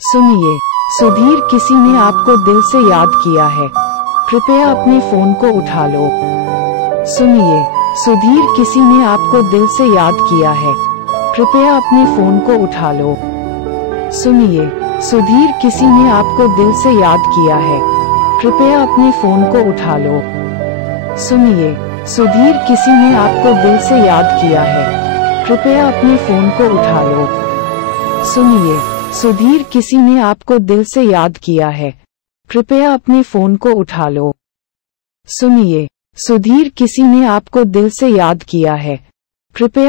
सुनिए, सुधीर, किसी ने आपको दिल से याद किया है, कृपया अपने फोन को उठा लो। सुनिए, सुधीर, किसी ने आपको दिल से याद किया है, कृपया अपने फोन को उठा लो। सुनिए, सुधीर, किसी ने आपको दिल से याद किया है, कृपया अपने फोन को उठा लो। सुनिए, सुधीर, किसी ने आपको दिल से याद किया है, कृपया अपने फोन को उठा लो। सुनिए, सुधीर, किसी ने आपको दिल से याद किया है, कृपया अपने फोन को उठा लो। सुनिए, सुधीर, किसी ने आपको दिल से याद किया है, कृपया